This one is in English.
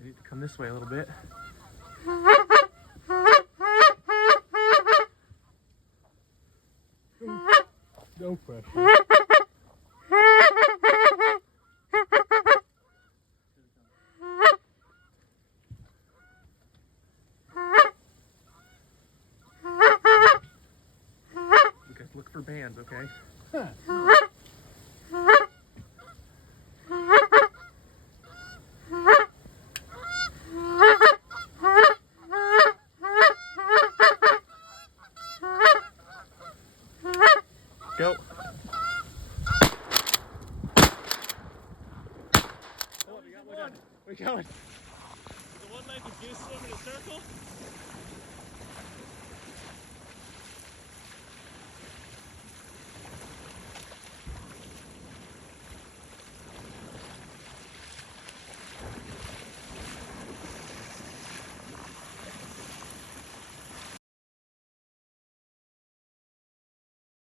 I need to come this way a little bit. No pressure. Okay, look for bands, okay? Go. Oh, we got one. We got one. Is the one like a goose swim in a circle?